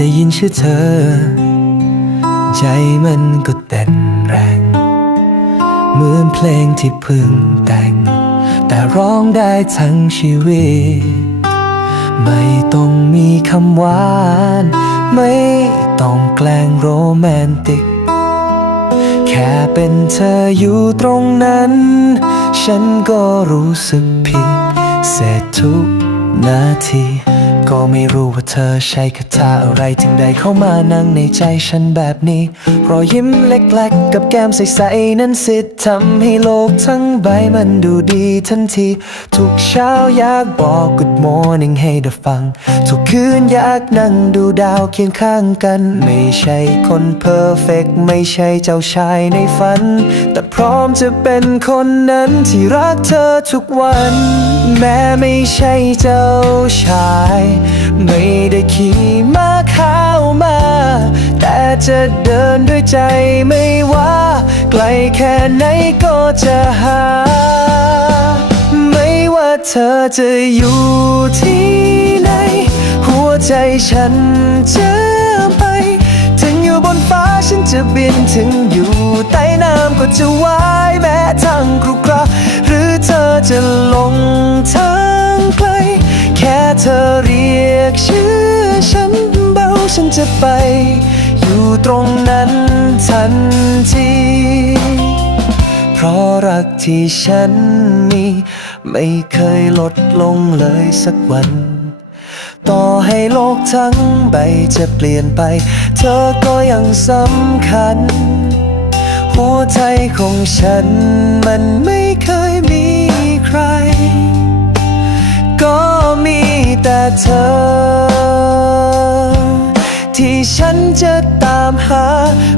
ได้ยินชื่อเธอ ใจมันก็เต้นแรง เหมือนเพลงที่เพิ่งแต่ง แต่ร้องได้ทั้งชีวิต ไม่ต้องมีคำหวาน ไม่ต้องแกล้งโรแมนติก แค่เป็นเธออยู่ตรงนั้น ฉันก็รู้สึกผิดเสียทุกนาที ก็ไม่รู้ว่าเธอใช้คาถาอะไรถึงได้เข้ามานั่งในใจฉันแบบนี้รอยยิ้มเล็กๆ กับแก้มใสๆ นั้นสิทธิ์ทำให้โลกทั้งใบมันดูดีทันที ทุกเช้าอยากบอก Good morning ให้ได้ฟัง ทุกคืนอยากนั่งดูดาวเคียงข้างกัน ไม่ใช่คนเพอร์เฟกไม่ใช่เจ้าชายในฝัน แต่พร้อมจะเป็นคนนั้นที่รักเธอทุกวัน แม้ไม่ใช่เจ้าชายไม่ได้ขี่ม้าขาวมา แต่จะเดินด้วยใจไม่ว่า ไกลแค่ไหนก็จะหา ไม่ว่าเธอจะอยู่ที่ไหน หัวใจฉันจะไป ถึงอยู่บนฟ้าฉันจะบินถึงอยู่ใต้น้ำก็จะว่ายแม้ทางครุกคราหรือเธอจะลงทางไกลแค่เธอ เรียกชื่อฉันเบาฉันจะไป อยู่ตรงนั้นทันที เพราะรักที่ฉันมี ไม่เคยลดลงเลยสักวัน ต่อให้โลกทั้งใบจะเปลี่ยนไป เธอก็ยังสำคัญ หัวใจของฉันมันไม่เคยมีใคร ก็มีแต่เธอ ฉันจะตามหา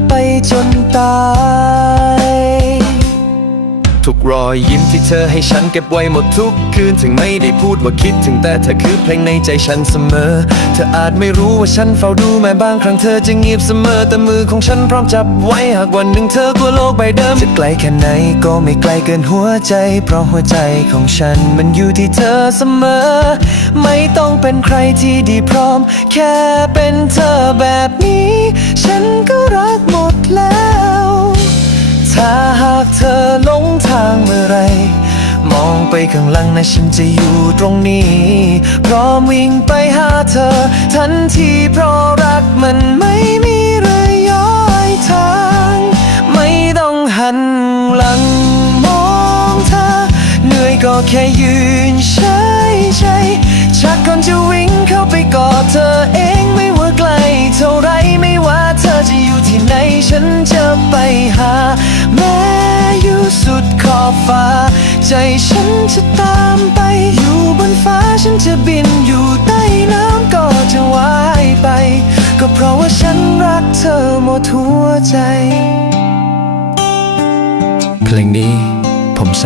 ไปจนตาย ทุกรอยยิ้มที่เธอให้ฉันเก็บไว้หมดทุกคืน ถึงไม่ได้พูดว่าคิดถึงแต่เธอคือเพลงในใจฉันเสมอ เธออาจไม่รู้ว่าฉันเฝ้าดูแม้บางครั้งเธอจะเงียบเสมอแต่มือของฉันพร้อมจับไว้หากวันหนึ่งเธอกลัวโลกใบเดิมจะไกลแค่ไหนก็ไม่ไกลเกินหัวใจ เพราะหัวใจของฉันมันอยู่ที่เธอเสมอ ไม่ต้องเป็นใครที่ดีพร้อม แค่เป็นเธอแบบนี้ ฉันก็รักหมดแล้ว ถ้าหากเธอางเมื่อไร มองไปข้างหลังนะฉันจะอยู่ตรงนี้ พร้อมวิ่งไปหาเธอ ทันทีเพราะรักมันไม่มีระยะทาง ไม่ต้องหันหลังมองเธอ เหนื่อยก็แค่ยืนใช้ใจชักก่อนจะวิ่งเข้าไปกอดเธอเองไม่ว่าไกลเท่าไรไม่ว่าเธอจะอยู่ที่ไหนฉันจะไป อบฟ้า ใจฉันจะตามไปอยู่บนฟ้าฉันจะบินอยู่ใต้น้ำก็จะว่ายไป ก็เพราะว่าฉันรักเธอหมดหัวใจ เพลงนี้ผมใส่